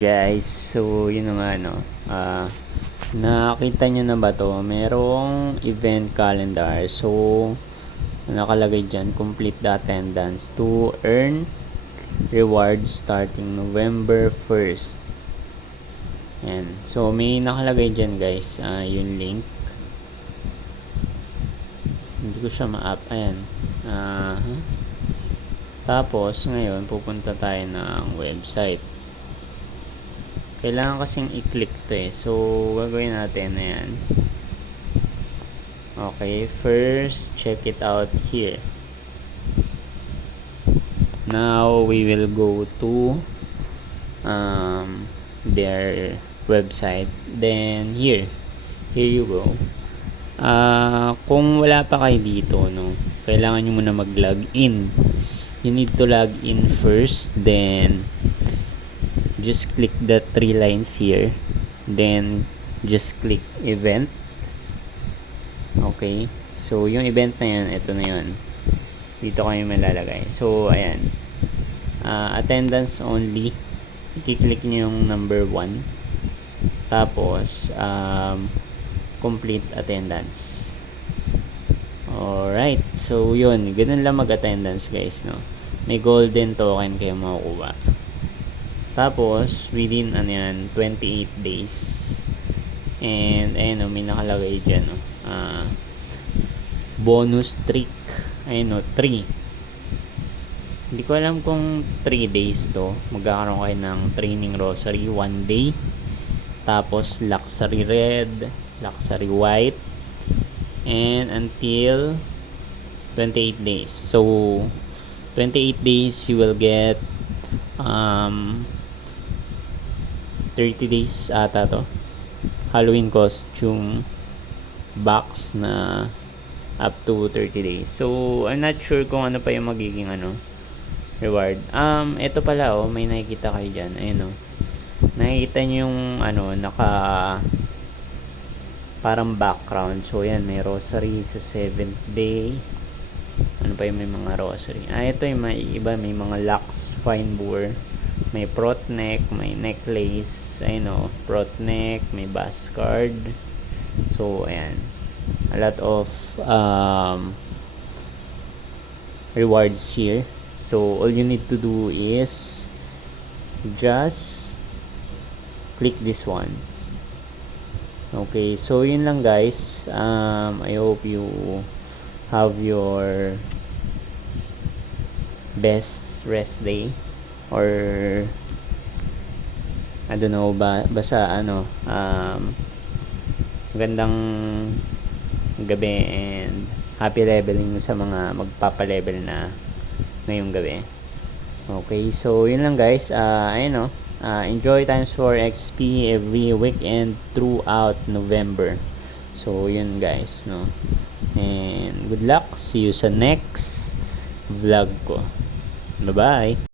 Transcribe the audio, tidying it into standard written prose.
Guys, so yun na nga no. Nakita nyo na ba to? Merong event calendar. So nakalagay dyan, complete the attendance to earn rewards starting November 1st. Yan. So may nakalagay dyan guys, yung link. Hindi ko siya ma-up. Ayan. Tapos ngayon pupunta tayo ng website. Kailangan kasing i-click to eh. So, gagawin natin na yan. Okay, first, check it out here. Now, we will go to their website. Then, here you go. Kung wala pa kayo dito, no, kailangan nyo muna mag-log in. You need to log in first, then just click the 3 lines here, then just click event. Okay, so yung event na yan, ito na yun, dito kayo malalagay. So ayan, attendance only, i-click nyo yung number 1, tapos complete attendance. Alright, so yun, ganun lang mag-attendance guys, no. May golden token kayo makukuha. Tapos, within 28 days. And, ayun may nakalagay dyan, bonus trick. Ayun 3. Hindi ko alam kung 3 days to. Magkakaroon kayo ng training rosary 1 day. Tapos, luxury red, luxury white. And, until 28 days. So, 28 days, you will get 30 days ata to Halloween costume box na up to 30 days. So I'm not sure kung ano pa yung magiging reward. Ito pala may nakikita kayo dyan. Ayun nakikita nyo yung naka parang background. So yan, may rosary sa 7th day. Ano pa yung may mga rosary? Ito yung may iba, may mga locks, fine boar, may prot neck, may necklace, prot neck, may bass card. So ayan, a lot of rewards here. So all you need to do is just click this one. Okay, so yun lang guys. I hope you have your best rest day, or I don't know basta magandang gabi and happy leveling sa mga magpapa-level na ngayong gabi. Okay, so yun lang guys. Enjoy times for XP every weekend throughout November. So yun guys, and good luck. See you sa next vlog ko. Bye bye.